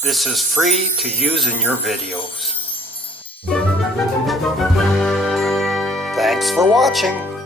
This is free to use in your videos. Thanks for watching.